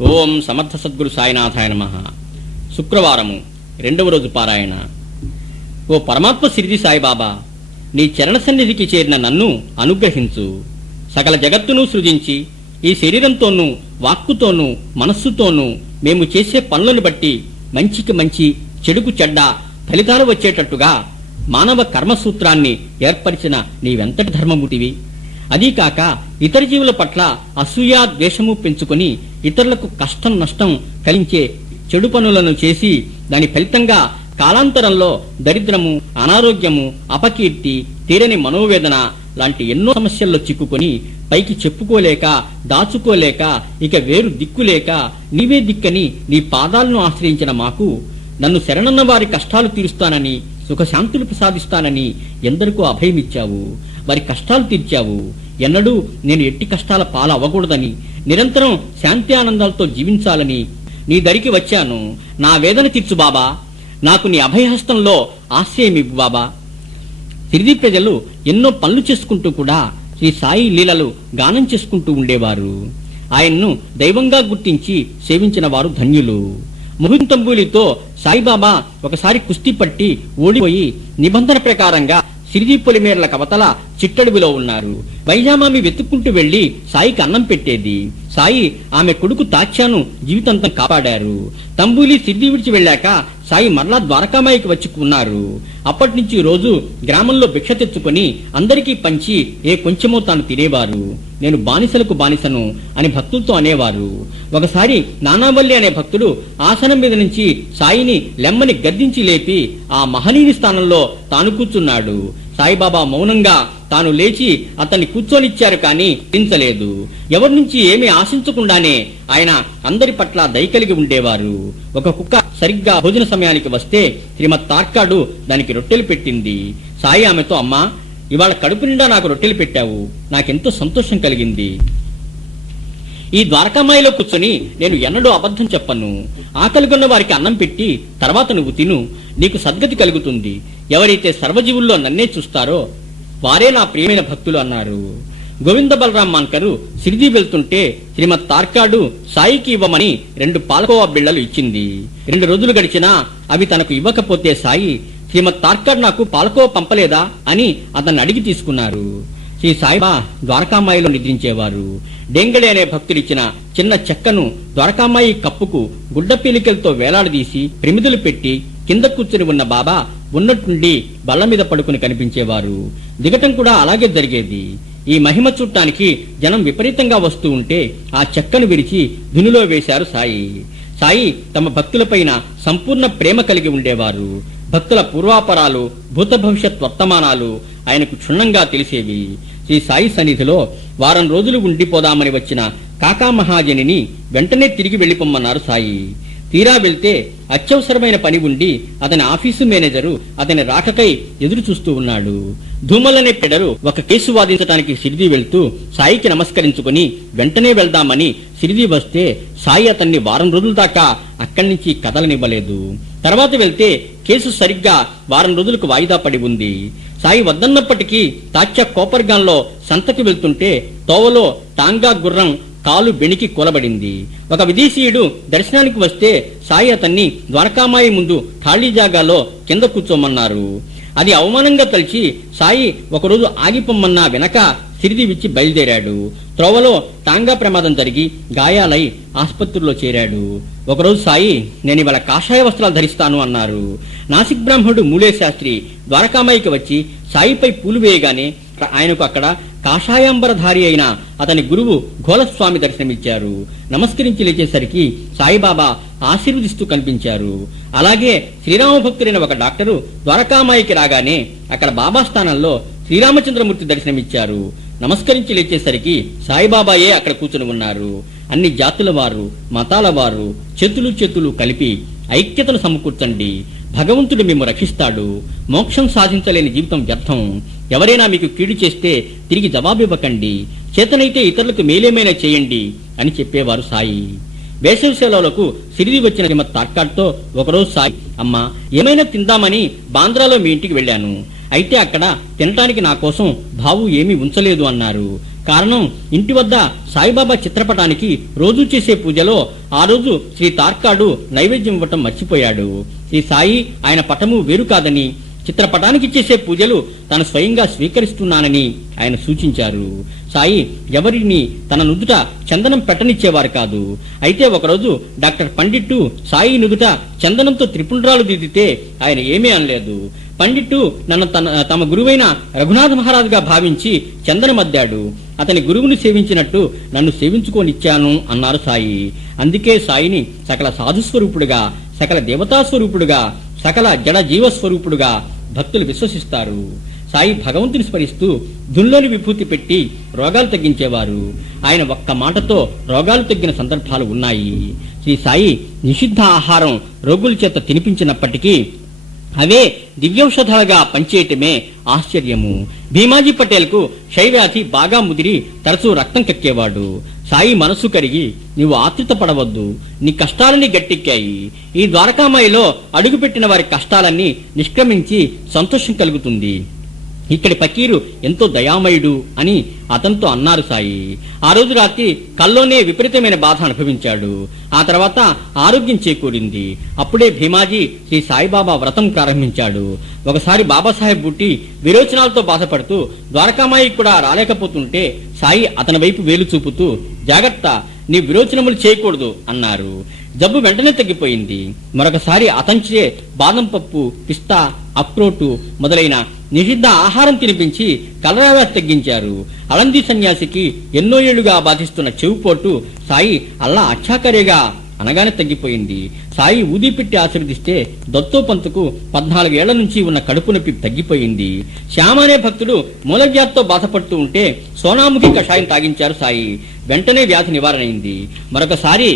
ఓం సమర్థ సద్గురు సాయినాథాయ నమ. శుక్రవారము రెండవ రోజు పారాయణ. ఓ పరమాత్మ సిరిది సాయిబాబా నీ చరణ సన్నిధికి చేరిన నన్ను అనుగ్రహించు. సకల జగత్తును సృజించి ఈ శరీరంతోనూ వాక్కుతోనూ మనస్సుతోనూ మేము చేసే పనులను బట్టి మంచికి మంచి చెడుకు చెడ్డ ఫలితాలు వచ్చేటట్టుగా మానవ కర్మసూత్రాన్ని ఏర్పరిచిన నీవెంతటి ధర్మముటివి అదీకాక ఇతర జీవుల పట్ల అసూయ ద్వేషము పెంచుకొని ఇతరులకు కష్టం నష్టం కలించే చెడు పనులను చేసి దాని ఫలితంగా కాలాంతరంలో దరిద్రము అనారోగ్యము అపకీర్తి తీరని మనోవేదన లాంటి ఎన్నో సమస్యల్లో చిక్కుకొని పైకి చెప్పుకోలేక దాచుకోలేక ఇక వేరు దిక్కులేక నీవే దిక్కని నీ పాదాలను ఆశ్రయించిన మాకు నన్ను శరణన్న వారి కష్టాలు తీరుస్తానని సుఖశాంతులు ప్రసాదిస్తానని ఎందరికో అభయమిచ్చావు. వారి కష్టాలు తీర్చావు. ఎన్నడూ నేను ఎట్టి కష్టాల పాలవ్వకూడదని నిరంతరం శాంతి ఆనందాలతో జీవించాలని నీ దరికి వచ్చాను. నా వేదన తీర్చు బాబా. నాకు నీ అభయహస్తంలో ఆశ్రయమివ్వు బాబా. సిరిది ప్రజలు ఎన్నో పనులు చేసుకుంటూ కూడా శ్రీ సాయి లీలలు గానం చేసుకుంటూ ఉండేవారు. ఆయన్ను దైవంగా గుర్తించి సేవించిన వారు ధన్యులు. ముహింతంబూలితో సాయిబాబా ఒకసారి కుస్తీ పట్టి ఓడిపోయి నిబంధన ప్రకారంగా సిరిది పొలిమేరల కవతల చిట్టడుగులో ఉన్నారు. వైజామామి వెతుక్కుంటూ వెళ్ళి సాయికి అన్నం పెట్టేది. సాయి ఆమె కొడుకు తాచ్యాను జీవితాంతం కాపాడారు. తంబూలి సిద్ధి విడిచి వెళ్ళాక సాయి మరలా ద్వారకామాయికి వచ్చి ఉన్నారు అప్పటి నుంచి రోజు గ్రామంలో భిక్ష తెచ్చుకొని అందరికీ పంచి ఏ కొంచెమో తాను తినేవారు. నేను బానిసలకు బానిసను అని భక్తులతో అనేవారు. ఒకసారి నానావల్లి అనే భక్తుడు ఆసనం మీద నుంచి సాయిని లెమ్మని గద్దించి లేపి ఆ మహనీయుని స్థానంలో తాను కూర్చున్నాడు. సాయిబాబా మౌనంగా తాను లేచి అతన్ని కూర్చొనిచ్చారు కానీ దించలేదు ఎవరి నుంచి ఏమీ ఆశించకుండానే ఆయన అందరి పట్ల దయ కలిగి ఉండేవారు. ఒక కుక్క సరిగ్గా భోజన సమయానికి వస్తే శ్రీమత్ తార్కాడు దానికి రొట్టెలు పెట్టింది. సాయి ఆమెతో అమ్మా ఇవాళ కడుపు నిండా నాకు రొట్టెలు పెట్టావు. నాకెంతో సంతోషం కలిగింది. ఈ ద్వారకామాయిలో కూర్చొని నేను ఎన్నడూ అబద్ధం చెప్పను. ఆకలిగొన్న వారికి అన్నం పెట్టి తర్వాత నువ్వు తిను. నీకు సద్గతి కలుగుతుంది. ఎవరైతే సర్వజీవుల్లో నన్నే చూస్తారో వారే నా ప్రియమైన భక్తులు అన్నారు. గోవింద బలరాం మాన్కరు సిరిది వెళ్తుంటే శ్రీమత్ తార్కాడు సాయికి ఇవ్వమని రెండు పాలకోవా బిళ్ళలు ఇచ్చింది. రెండు రోజులు గడిచినా అవి తనకు ఇవ్వకపోతే సాయి శ్రీమత్ తార్కాడు నాకు పాలకోవ పంపలేదా? అని అతన్ని అడిగి తీసుకున్నారు. శ్రీ సాయిబా ద్వారకామాయిలో నిద్రించేవారు. డెంగడే అనే భక్తుడిచ్చిన చిన్న చెక్కను ద్వారకామాయి కప్పుకు గుడ్డ పీలికలతో వేలాడదీసి ప్రిమిదులు పెట్టి కింద కూర్చుని ఉన్న బాబా ఉన్నట్టుండి బల్ల మీద పడుకుని కనిపించేవారు. దిగటం కూడా అలాగే జరిగేది. ఈ మహిమ చూడటానికి జనం విపరీతంగా వస్తూ ఉంటే ఆ చెక్కను విరిచి దునిలో వేశారు సాయి. సాయి తమ భక్తులపైన సంపూర్ణ ప్రేమ కలిగి ఉండేవారు. భక్తుల పూర్వాపరాలు భూత భవిష్యత్ వర్తమానాలు ఆయనకు క్షుణ్ణంగా తెలిసేవి. శ్రీ సాయి సన్నిధిలో వారం రోజులు ఉండిపోదామని వచ్చిన కాకా మహాజనిని వెంటనే తిరిగి వెళ్ళిపోమ్మన్నారు సాయి. తీరా వెళ్తే అత్యవసరమైన పని ఉండి అతని ఆఫీసు మేనేజరు అతని రాకకై ఎదురు చూస్తూ ఉన్నాడు. ధూమలనే పెడరు ఒక కేసు వాదించడానికి సిరిది వెళ్తూ సాయికి నమస్కరించుకుని వెంటనే వెళ్దామని సిరిది వస్తే సాయి అతన్ని వారం రోజుల దాకా అక్కడి నుంచి కదలనివ్వలేదు. తర్వాత వెళ్తే కేసు సరిగ్గా వారం రోజులకు వాయిదా పడి ఉంది. సాయి వద్దన్నప్పటికీ తాచ్య కోపర్గాన్లో సంతకి వెళ్తుంటే తోవలో టాంగా గుర్రం కాలు బెణికి కూలబడింది. ఒక విదేశీయుడు దర్శనానికి వస్తే సాయి అతన్ని ద్వారకామాయి ముందు ఖాళీ జాగాలో కింద కూర్చోమన్నారు. అది అవమానంగా తలిచి సాయి ఒకరోజు ఆగిపోమ్మన్నా వెనక చిరిదివిచ్చి బయలుదేరాడు. త్రోవలో తాంగా ప్రమాదం జరిగి గాయాలై ఆసుపత్రిలో చేరాడు. ఒకరోజు సాయి నేను ఇవాళ కాషాయ వస్త్రాలు ధరిస్తాను అన్నారు. నాసిక్ బ్రాహ్మణుడు మూలే శాస్త్రి ద్వారకామాయికి వచ్చి సాయిపై పూలు వేయగానే ఆయనకు అక్కడ కాషాయాంబరధారి అయిన అతని గురువు ఘోలస్వామి దర్శనమిచ్చారు. నమస్కరించి లేచేసరికి సాయిబాబా ఆశీర్వదిస్తూ కనిపించారు. అలాగే శ్రీరామ భక్తుడైన ఒక డాక్టరు ద్వారకామాయికి రాగానే అక్కడ బాబా స్థానంలో శ్రీరామచంద్రమూర్తి దర్శనమిచ్చారు. నమస్కరించి లేచేసరికి సాయిబాబాయే అక్కడ కూర్చుని ఉన్నారు. అన్ని జాతుల వారు మతాల వారు చేతులు చేతులు కలిపి ఐక్యతను సమకూర్చండి. భగవంతుడు మేము రక్షిస్తాడు. మోక్షం సాధించలేని జీవితం వ్యర్థం. ఎవరైనా మీకు కీడు చేస్తే తిరిగి జవాబివ్వకండి. చేతనైతే ఇతరులకు మేలేమైనా చేయండి అని చెప్పేవారు సాయి. వేసవి సెలవులకు సిరిది వచ్చిన శ్రీమద్ ఒకరోజు సాయి అమ్మా ఏమైనా తిందామని బాంద్రాలో మీ ఇంటికి వెళ్ళాను. అయితే అక్కడ తినటానికి నా కోసం బావు ఏమీ ఉంచలేదు అన్నారు. కారణం ఇంటి వద్ద సాయిబాబా చిత్రపటానికి రోజు చేసే పూజలో ఆ రోజు శ్రీ తార్కాడు నైవేద్యం ఇవ్వటం మర్చిపోయాడు. శ్రీ సాయి ఆయన పటము వేరు కాదని చిత్రపటానికి చేసే పూజలు తను స్వయంగా స్వీకరిస్తున్నానని ఆయన సూచించారు. సాయి ఎవరిని తన నుదుట చందనం పెట్టనిచ్చేవారు కాదు. అయితే ఒకరోజు డాక్టర్ పండిట్టు సాయి నుదుట చందనంతో త్రిపుండ్రాలు దిద్దితే ఆయన ఏమీ అనలేదు. పండిట్టు నన్ను తన తమ గురువైన రఘునాథ మహారాజుగా భావించి చందనమద్దాడు. అతని గురువుని సేవించినట్టు నన్ను సేవించుకోనిచ్చాను అన్నారు సాయి. అందుకే సాయిని సకల సాధుస్వరూపుడుగా సకల దేవతా స్వరూపుడుగా సకల జడ జీవ స్వరూపుడుగా భక్తులు విశ్వసిస్తారు. సాయి భగవంతుని స్మరిస్తూ దున్లోని విభూతి పెట్టి రోగాలు తగ్గించేవారు. ఆయన ఒక్క మాటతో రోగాలు తగ్గిన సందర్భాలు ఉన్నాయి. శ్రీ సాయి నిషిద్ధ ఆహారం రోగుల చేత తినిపించినప్పటికీ అవే దివ్యౌషధాలుగా పనిచేయటమే ఆశ్చర్యము. భీమాజీ పటేల్కు క్షయవ్యాధి బాగా ముదిరి తరచూ రక్తం కక్కేవాడు. సాయి మనసు కరిగి నీవు ఆతృత పడవద్దు నీ కష్టాలన్నీ గట్టెక్కాయి. ఈ ద్వారకామాయిలో అడుగుపెట్టిన వారి కష్టాలన్నీ నిష్క్రమించి సంతోషం కలుగుతుంది. ఇక్కడి పకీరు ఎంతో దయామయుడు అని అతనితో అన్నారు సాయి. ఆ రోజు రాత్రి కల్లోనే విపరీతమైన బాధ అనుభవించాడు. ఆ తర్వాత ఆరోగ్యం చేకూరింది. అప్పుడే భీమాజీ శ్రీ సాయిబాబా వ్రతం ప్రారంభించాడు. ఒకసారి బాబాసాహెబ్ బుట్టి విరోచనాలతో బాధపడుతూ ద్వారకామాయి కూడా రాలేకపోతుంటే సాయి అతని వైపు వేలు చూపుతూ జాగ్రత్త నీ విరోచనములు చేయకూడదు అన్నారు. జబ్బు వెంటనే తగ్గిపోయింది. మరొకసారి అతంచే బాదం పప్పు పిస్తా అక్రోటు మొదలైన నిషిద్ధ ఆహారం తినిపించి కలరావ్యాధి తగ్గించారు. అలంది సన్యాసికి ఎన్నో ఏళ్ళుగా బాధిస్తున్న చెవుపోటు సాయి అల్లా అచ్చాకరేగా అనగానే తగ్గిపోయింది. సాయి ఊదిపెట్టి ఆశీర్దిస్తే ఆశీర్వదిస్తే దత్తోపంతుకు పద్నాలుగేళ్ళ నుంచి ఉన్న కడుపు నొప్పి తగ్గిపోయింది. శ్యామ అనే భక్తుడు మూలవ్యాధితో బాధపడుతూ ఉంటే సోనాముఖి కషాయం తాగించారు సాయి. వెంటనే వ్యాధి నివారణ అయింది మరొకసారి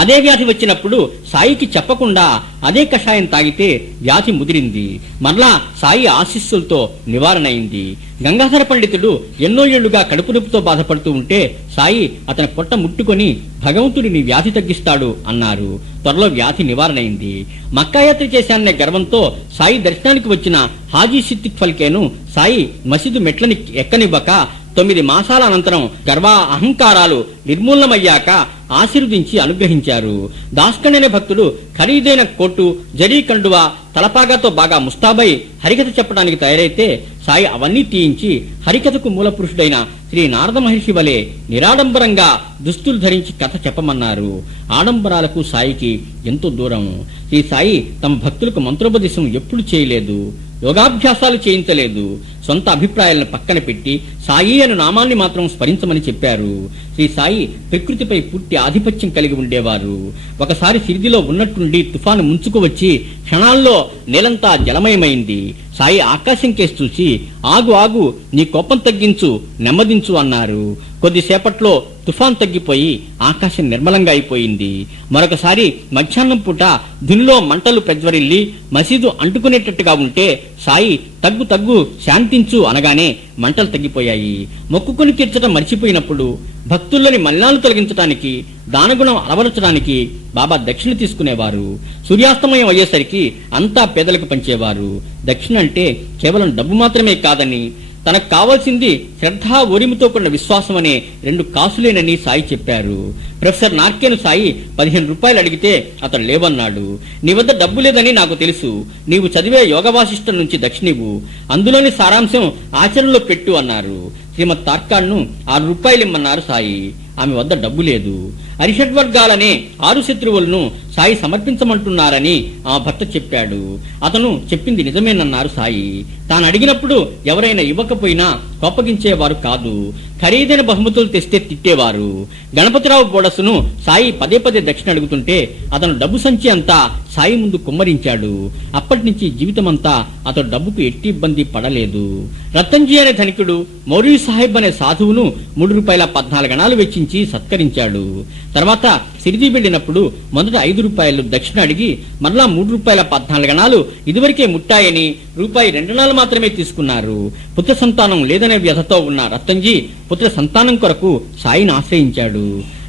అదే వ్యాధి వచ్చినప్పుడు సాయికి చెప్పకుండా అదే కషాయం తాగితే వ్యాధి ముదిరింది. మరలా సాయి ఆశీస్సులతో నివారణయింది గంగాధర పండితుడు ఎన్నో ఏళ్ళుగా కడుపు నొప్పితో బాధపడుతూ ఉంటే సాయి అతని పొట్ట ముట్టుకొని భగవంతుడిని వ్యాధి తగ్గిస్తాడు అన్నారు. త్వరలో వ్యాధి నివారణయింది మక్కాయాత్ర చేశాననే గర్వంతో సాయి దర్శనానికి వచ్చిన హాజీ సిద్దిక్ ఫల్కేను సాయి మసీదు మెట్లని ఎక్కనివ్వక తొమ్మిది మాసాల అనంతరం గర్వ అహంకారాలు నిర్మూలనమయ్యాక ఆశీర్వదించి అనుగ్రహించారు. దాస్కణ్యనే భక్తుడు ఖరీదైన కొట్టు జరీ కండువా తలపాగాతో బాగా ముస్తాబై హరికథ చెప్పడానికి తయారైతే సాయి అవన్నీ తీయించి హరికథకు మూల పురుషుడైన శ్రీ నారద మహర్షి వలె నిరాడంబరంగా దుస్తులు ధరించి కథ చెప్పమన్నారు. ఆడంబరాలకు సాయికి ఎంతో దూరం. శ్రీ సాయి తమ భక్తులకు మంత్రోపదేశం ఎప్పుడు చేయలేదు. యోగాభ్యాసాలు చేయించలేదు. సొంత అభిప్రాయాలను పక్కన పెట్టి సాయి అనే నామాన్ని మాత్రం స్మరించమని చెప్పారు. శ్రీ సాయి ప్రకృతిపై పూర్తి ఆధిపత్యం కలిగి ఉండేవారు. ఒకసారి సిరిదిలో ఉన్నట్టుండి తుఫాను ముంచుకు వచ్చి క్షణాల్లో నేలంతా జలమయమైంది. సాయి ఆకాశం కేసి చూసి ఆగు ఆగు నీ కోపం తగ్గించు నెమ్మదించు అన్నారు. కొద్దిసేపట్లో తుఫాన్ తగ్గిపోయి ఆకాశం నిర్మలంగా అయిపోయింది. మరొకసారి మధ్యాహ్నం పూట దునిలో మంటలు ప్రజ్వరిల్లి మసీదు అంటుకునేటట్టుగా ఉంటే సాయి తగ్గు తగ్గు శాంతించు అనగానే మంటలు తగ్గిపోయాయి. మొక్కుకొని తీర్చడం మర్చిపోయినప్పుడు భక్తుల్లోని మల్లాలు తొలగించడానికి దానగుణం అలవరచడానికి బాబా దక్షిణ తీసుకునేవారు. సూర్యాస్తమయం అయ్యేసరికి అంతా పేదలకు పంచేవారు. దక్షిణ అంటే కేవలం డబ్బు మాత్రమే కాదని తనకు కావాల్సింది శ్రద్ధ ఓరిమితో కూడిన విశ్వాసం అనే రెండు కాసులేనని సాయి చెప్పారు. ప్రొఫెసర్ నార్కేను సాయి పదిహేను రూపాయలు అడిగితే అతడు లేవన్నాడు. నీ వద్ద డబ్బు లేదని నాకు తెలుసు. నీవు చదివే యోగవాసిష్టం నుంచి దక్షిణివు. అందులోని సారాంశం ఆచరణలో పెట్టు అన్నారు. శ్రీమద్ తార్కాడ్ను ఆరు రూపాయలు ఇమ్మన్నారు సాయి. ఆమె వద్ద డబ్బు లేదు. అరిషడ్వర్గాలనే ఆరు శత్రువులను సాయి సమర్పించమంటున్నారని ఆ భర్త చెప్పాడు. అతను చెప్పింది నిజమేనన్నారు సాయి. తాను అడిగినప్పుడు ఎవరైనా ఇవ్వకపోయినా కోపగించేవారు కాదు. ఖరీదైన బహుమతులు తెస్తే తిట్టేవారు. గణపతిరావు బోడసును సాయి పదే పదే దక్షిణ అడుగుతుంటే అతను డబ్బు సంచి అంతా సాయి ముందు కుమ్మరించాడు. అప్పటి నుంచి జీవితమంతా అతడు డబ్బుకు ఎట్టి ఇబ్బంది పడలేదు. రత్తంజీ అనే ధనికుడు మౌరీ సాహెబ్ అనే సాధువును మూడు రూపాయల పద్నాలుగు గణాలు వెచ్చించి సత్కరించాడు. తర్వాత సిరిది వెళ్ళినప్పుడు మొదట ఐదు రూపాయలు దక్షిణ అడిగి మరలా మూడు రూపాయల పద్నాలుగు గణాలు ఇదివరకే ముట్టాయని రూపాయి రెండు రెండనాలు మాత్రమే తీసుకున్నారు. పుత్ర సంతానం లేదనే వ్యధతో ఉన్న రత్తంజీ పుత్ర సంతానం కొరకు సాయిని ఆశ్రయించాడు.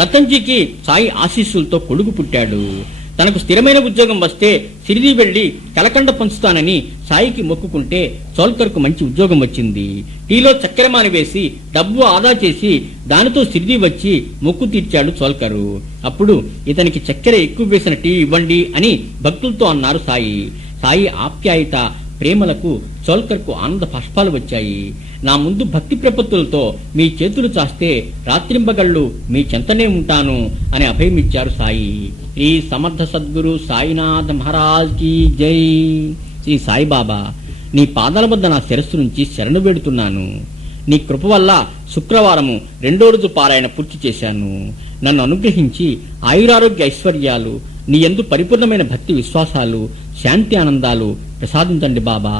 రతన్జీకి సాయి ఆశీస్సులతో కొడుకు పుట్టాడు. తనకు స్థిరమైన ఉద్యోగం వస్తే సిరిది వెళ్ళి కలకండ పంచుతానని సాయికి మొక్కుకుంటే చోల్కర్కు మంచి ఉద్యోగం వచ్చింది. టీలో చక్కెర మానివేసి డబ్బు ఆదా చేసి దానితో సిరిది వచ్చి మొక్కు తీర్చాడు చోల్కరు. అప్పుడు ఇతనికి చక్కెర ఎక్కువ వేసిన టీ ఇవ్వండి అని భక్తులతో అన్నారు సాయి. సాయి ఆప్యాయత ప్రేమలకు చోల్కర్కు ఆనంద పుష్పాలు వచ్చాయి. నా ముందు భక్తి ప్రపత్తులతో మీ చేతులు చాస్తే రాత్రింబగళ్ళు మీ చెంతనే ఉంటాను అని అభయమిచ్చారు సాయి. శ్రీ సమర్థ సద్గురు సాయినాథ్ మహారాజ్ కీ జై. శ్రీ సాయిబాబా నీ పాదాల వద్ద నా శిరస్సు నుంచి శరణు వేడుతున్నాను. నీ కృప వల్ల శుక్రవారము రెండో రోజు పారాయణ పూర్తి చేశాను. నన్ను అనుగ్రహించి ఆయురారోగ్య ఐశ్వర్యాలు నీ ఎందు పరిపూర్ణమైన భక్తి విశ్వాసాలు శాంతి ఆనందాలు ప్రసాదించండి బాబా.